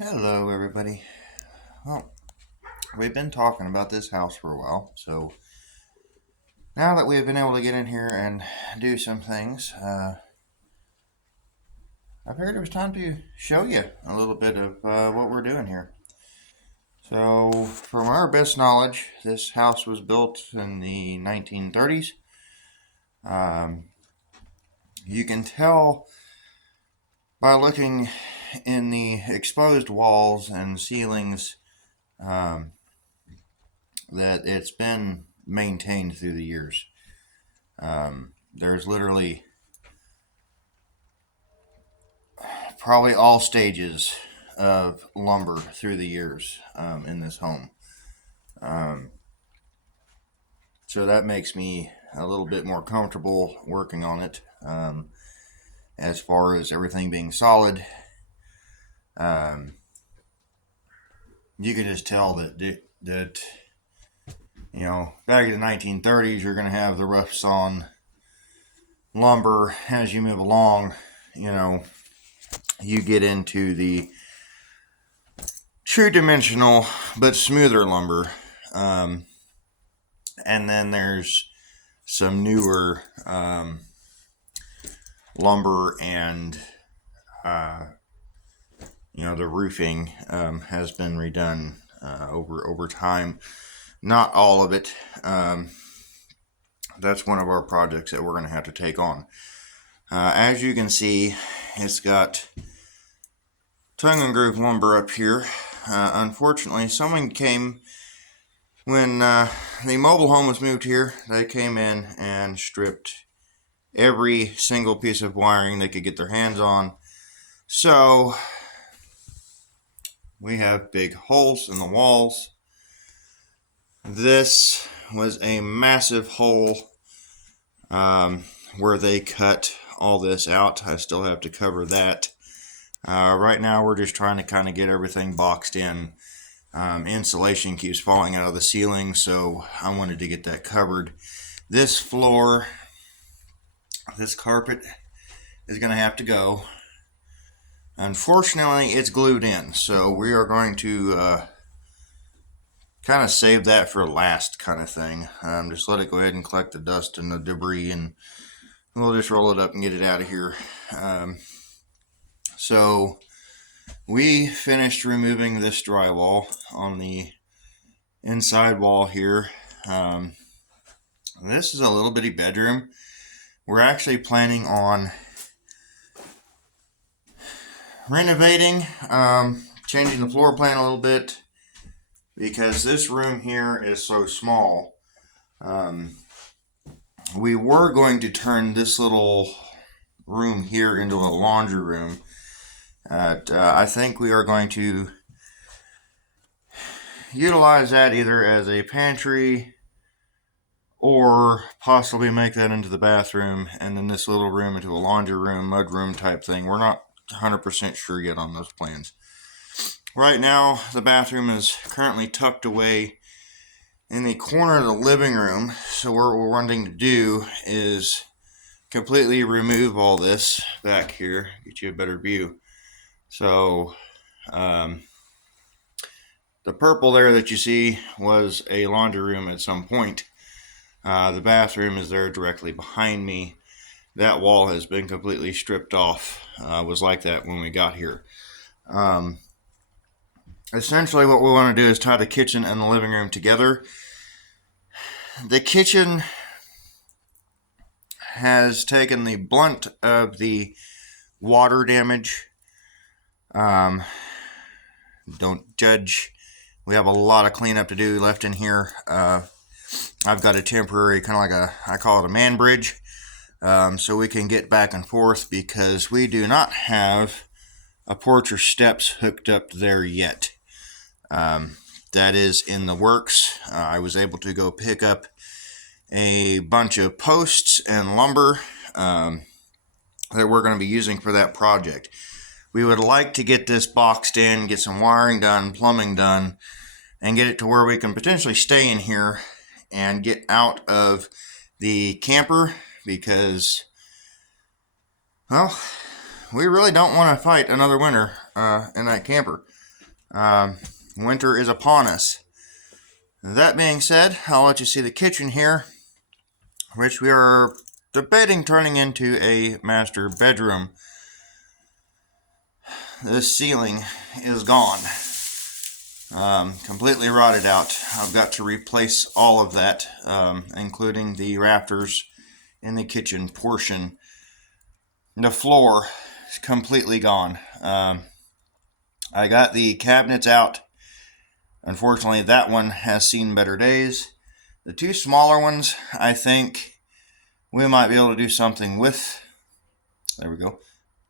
Hello, everybody. Well, we've been talking about this house for a while, so now that we've been able to get in here and do some things, I figured it was time to show you a little bit of what we're doing here. So, from our best knowledge, this house was built in the 1930s. Um, you can tell by looking in the exposed walls and ceilings um, that it's been maintained through the years. There's literally probably all stages of lumber through the years in this home. Um, so that makes me a little bit more comfortable working on it. As far as everything being solid, um, you could just tell that back in the 1930s, you're going to have the rough sawn lumber. As you move along, you get into the true dimensional but smoother lumber. And then there's some newer lumber, and the roofing has been redone over time. Not all of it. That's one of our projects that we're going to have to take on. As you can see, it's got tongue and groove lumber up here. Unfortunately, someone came when the mobile home was moved here. They came in and stripped every single piece of wiring they could get their hands on. So we have big holes in the walls. This was a massive hole where they cut all this out. I still have to cover that. Right now we're just trying to kind of get everything boxed in. Insulation keeps falling out of the ceiling, so I wanted to get that covered. This floor, this carpet is going to have to go. Unfortunately, it's glued in, so we are going to kind of save that for last kind of thing. Just let it go ahead and collect the dust and the debris, and we'll just roll it up and get it out of here. So we finished removing this drywall on the inside wall here. This is a little bitty bedroom. We're actually planning on renovating, changing the floor plan a little bit, because this room here is so small. We were going to turn this little room here into a laundry room. I think we are going to utilize that either as a pantry or possibly make that into the bathroom, and then this little room into a laundry room, mud room type thing. We're not 100% sure yet on those plans. Right now, the bathroom is currently tucked away in the corner of the living room. So what we're wanting to do is completely remove all this back here, get you a better view. So the purple there that you see was a laundry room at some point. The bathroom is there directly behind me. That wall has been completely stripped off. Was like that when we got here. Essentially what we want to do is tie the kitchen and the living room together. The kitchen has taken the brunt of the water damage. Don't judge. We have a lot of cleanup to do left in here. I've got a temporary, kind of like I call it a man bridge, so we can get back and forth, because we do not have a porch or steps hooked up there yet. That is in the works. I was able to go pick up a bunch of posts and lumber that we're going to be using for that project. We would like to get this boxed in, get some wiring done, plumbing done, and get it to where we can potentially stay in here and get out of the camper, because, well, we really don't want to fight another winter in that camper. Winter is upon us. That being said, I'll let you see the kitchen here, which we are debating turning into a master bedroom. This ceiling is gone. Completely rotted out. I've got to replace all of that, including the rafters in the kitchen portion. The floor is completely gone. I got the cabinets out. Unfortunately, that one has seen better days. The two smaller ones, I think we might be able to do something with. There we go.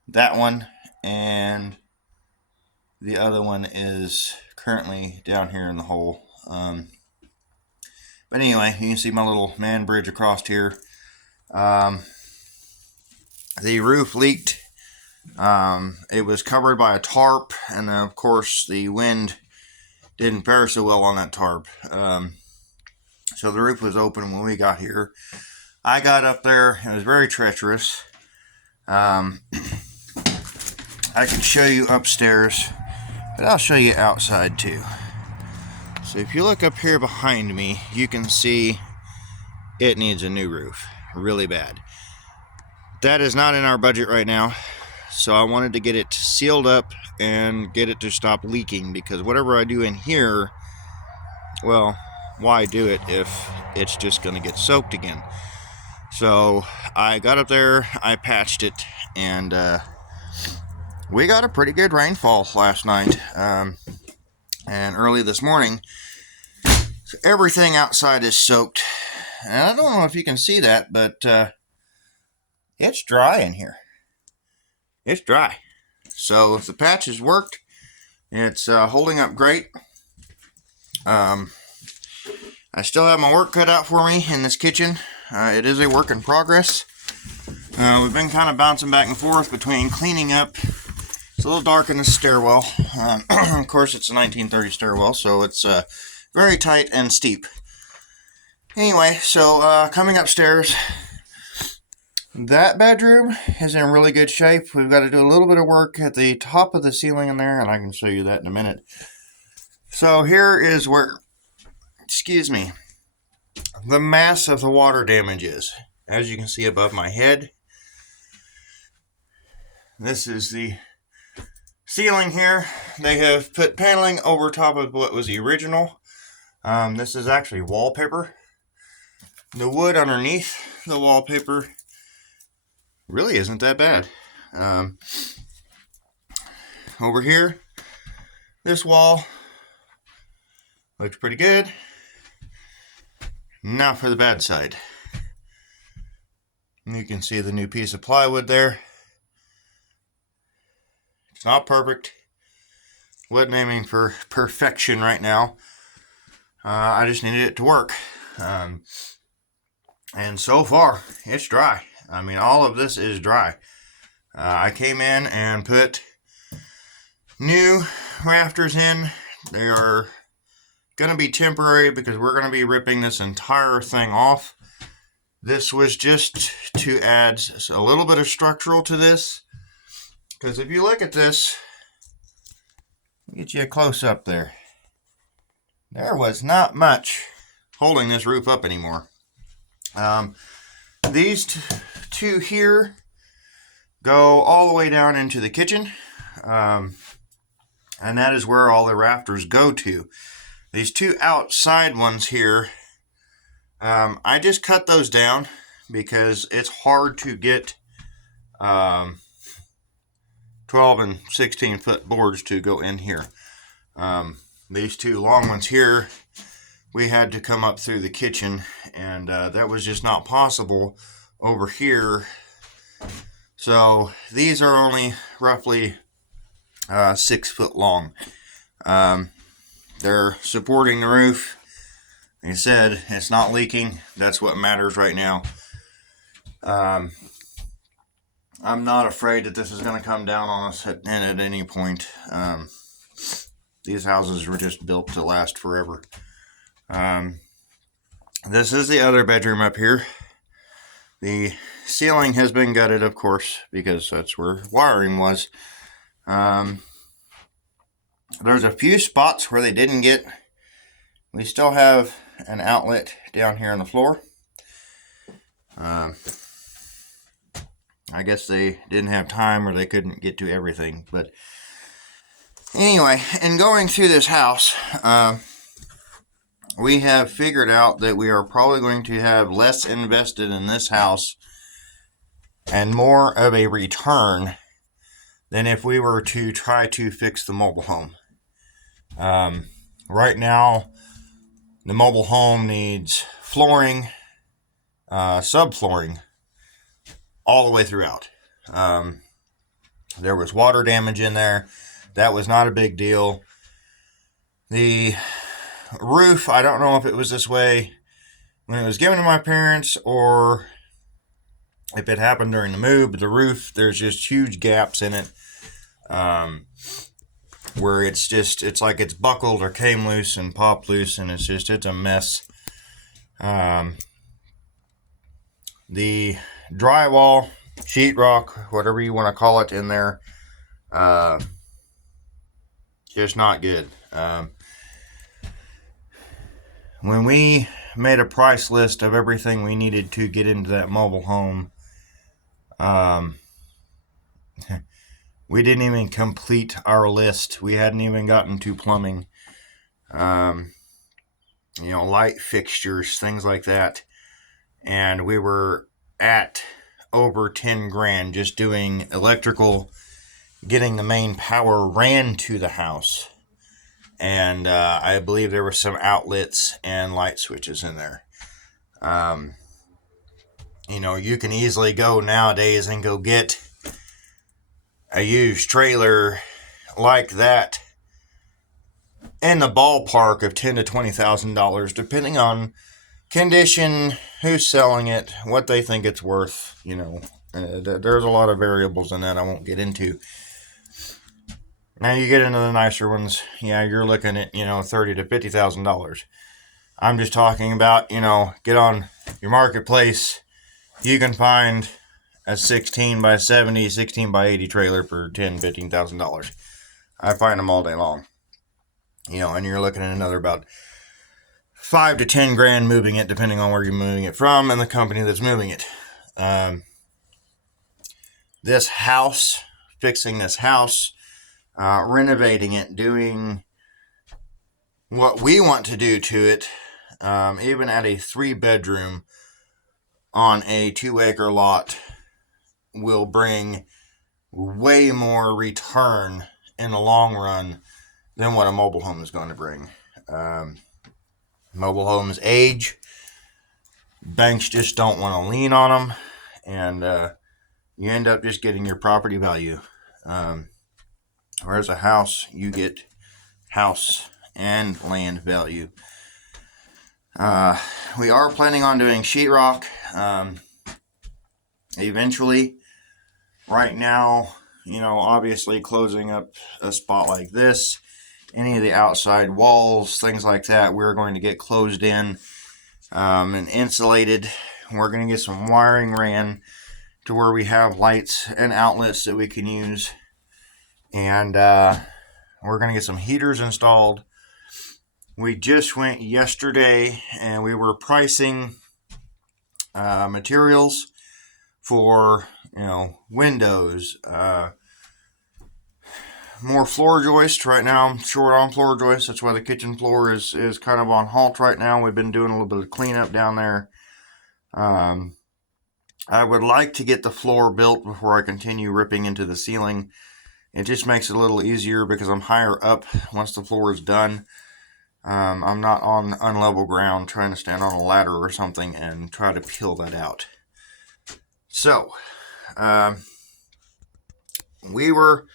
That one, and the other one is currently down here in the hole. But anyway, you can see my little man bridge across here. The roof leaked. It was covered by a tarp, and then of course the wind didn't fare so well on that tarp. So the roof was open when we got here. I got up there. It was very treacherous. I can show you upstairs, but I'll show you outside too. So if you look up here behind me, you can see it needs a new roof, really bad. That is not in our budget right now, so I wanted to get it sealed up and get it to stop leaking, because whatever I do in here, well, why do it if it's just going to get soaked again? So I got up there, I patched it, and we got a pretty good rainfall last night and early this morning. So everything outside is soaked, and I don't know if you can see that, but it's dry in here. It's dry. So if the patch has worked, it's holding up great. I still have my work cut out for me in this kitchen. It is a work in progress. We've been kind of bouncing back and forth between cleaning up. It's a little dark in the stairwell. Of course, it's a 1930 stairwell, so it's very tight and steep. Anyway, so coming upstairs, that bedroom is in really good shape. We've got to do a little bit of work at the top of the ceiling in there, and I can show you that in a minute. So here is where, excuse me, the mass of the water damage is. As you can see above my head, this is the ceiling here. They have put paneling over top of what was the original. This is actually wallpaper. The wood underneath the wallpaper really isn't that bad. Over here, this wall looks pretty good. Now for the bad side. You can see the new piece of plywood there. It's not perfect. Wasn't aiming for perfection right now. I just needed it to work. And so far, it's dry. I mean, all of this is dry. I came in and put new rafters in. They are going to be temporary because we're going to be ripping this entire thing off. This was just to add a little bit of structural to this. Because if you look at this, I'll get you a close up there. There was not much holding this roof up anymore. These two here go all the way down into the kitchen. And that is where all the rafters go to. These two outside ones here, I just cut those down because it's hard to get 12 and 16 foot boards to go in here. These two long ones here, we had to come up through the kitchen, and that was just not possible over here. So these are only roughly 6 foot long. They're supporting the roof. Like I said, it's not leaking. That's what matters right now. I'm not afraid that this is going to come down on us at any point. These houses were just built to last forever. This is the other bedroom up here. The ceiling has been gutted, of course, because that's where wiring was. There's a few spots where they didn't get. We still have an outlet down here on the floor. I guess they didn't have time, or they couldn't get to everything. But anyway, in going through this house, we have figured out that we are probably going to have less invested in this house and more of a return than if we were to try to fix the mobile home. Right now, the mobile home needs flooring, subflooring, all the way throughout. There was water damage in there. That was not a big deal. The roof, I don't know if it was this way when it was given to my parents or if it happened during the move, but the roof, there's just huge gaps in it, where it's like it's buckled or came loose and popped loose, and it's a mess. The drywall, sheetrock, whatever you want to call it in there, just not good. When we made a price list of everything we needed to get into that mobile home, we didn't even complete our list. We hadn't even gotten to plumbing, light fixtures, things like that. And we were at over 10 grand just doing electrical, getting the main power ran to the house. And I believe there were some outlets and light switches in there. You can easily go nowadays and go get a used trailer like that in the ballpark of $10,000 to $20,000, depending on condition, who's selling it, what they think it's worth. There's a lot of variables in that I won't get into. Now you get into the nicer ones, you're looking at $30,000 to $50,000. I'm just talking about get on your marketplace. You can find a 16 by 70, 16 by 80 trailer for $10,000, $15,000. I find them all day long. And you're looking at another about 5 to 10 grand moving it, depending on where you're moving it from and the company that's moving it. This house, fixing this house, renovating it, doing what we want to do to it, even at a 3-bedroom on a 2-acre lot, will bring way more return in the long run than what a mobile home is going to bring. Mobile homes age. Banks just don't want to lean on them, and you end up just getting your property value. Whereas a house, you get house and land value. We are planning on doing sheetrock eventually. Right now, obviously closing up a spot like this, any of the outside walls, things like that, we're going to get closed in and insulated. We're going to get some wiring ran to where we have lights and outlets that we can use. And we're going to get some heaters installed. We just went yesterday and we were pricing materials for, windows, more floor joists. Right now I'm short on floor joists. That's why the kitchen floor is kind of on halt right now. We've been doing a little bit of cleanup down there. I would like to get the floor built before I continue ripping into the ceiling. It just makes it a little easier because I'm higher up once the floor is done. I'm not on unlevel ground trying to stand on a ladder or something and try to peel that out. So, we were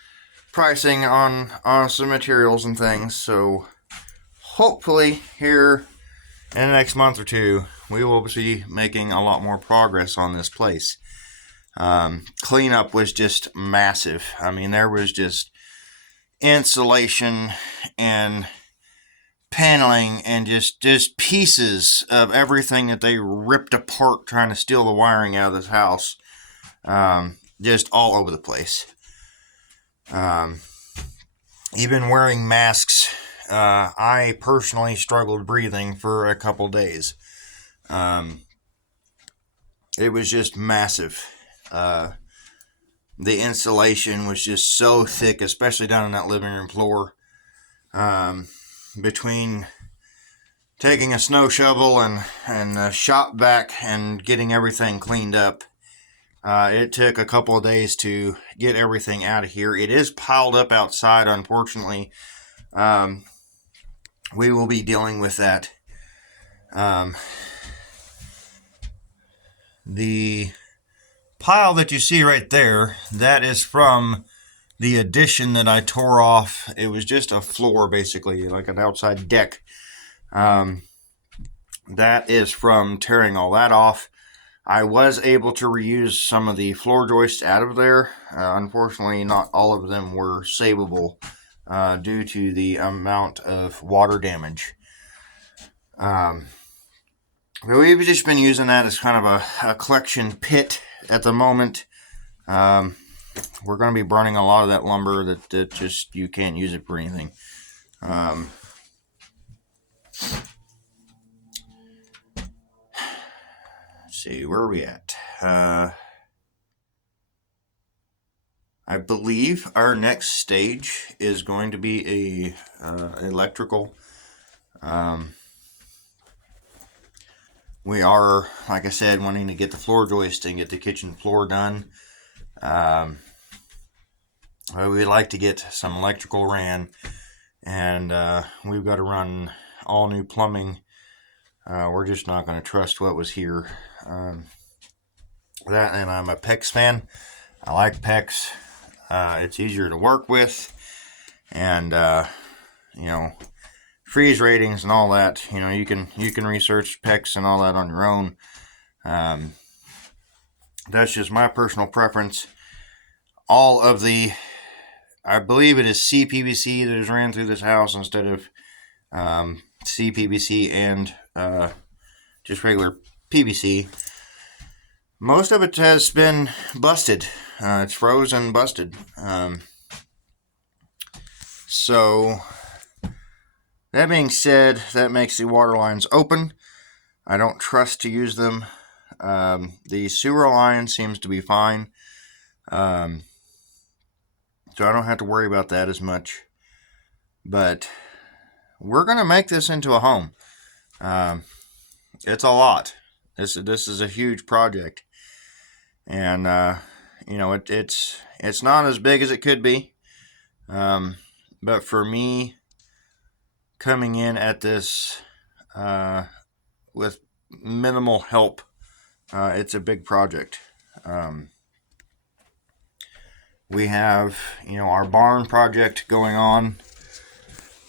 pricing on some materials and things, so hopefully here in the next month or two, we will be making a lot more progress on this place. Cleanup was just massive. I mean, there was just insulation and paneling and just pieces of everything that they ripped apart trying to steal the wiring out of this house. Just all over the place. even wearing masks, I personally struggled breathing for a couple days. Um, it was just massive. Uh, the insulation was just so thick, especially down on that living room floor. Um, between taking a snow shovel and a shop vac and getting everything cleaned up, it took a couple of days to get everything out of here. It is piled up outside, unfortunately. Um, we will be dealing with that. Um, the pile that you see right there, that is from the addition that I tore off. It was just a floor, basically, like an outside deck. Um, that is from tearing all that off. I was able to reuse some of the floor joists out of there. Unfortunately, not all of them were savable due to the amount of water damage. We've just been using that as kind of a collection pit at the moment. We're going to be burning a lot of that lumber that just you can't use it for anything. Let's see, where are we at? I believe our next stage is going to be a electrical. We are, like I said, wanting to get the floor joist and get the kitchen floor done. We'd like to get some electrical ran, and we've got to run all new plumbing. We're just not going to trust what was here. That, and I'm a PEX fan. I like PEX. It's easier to work with, and you know, freeze ratings and all that. You know, you can research PEX and all that on your own. That's just my personal preference. All of the, I believe it is CPVC that is ran through this house instead of CPVC and just regular PVC. Most of it has been busted. It's frozen, busted. So, that being said, that makes the water lines open. I don't trust to use them. The sewer line seems to be fine. So I don't have to worry about that as much. But we're going to make this into a home. It's a lot. This is a huge project. And, you know, it's not as big as it could be. But for me, coming in at this with minimal help, it's a big project. We have, you know, our barn project going on.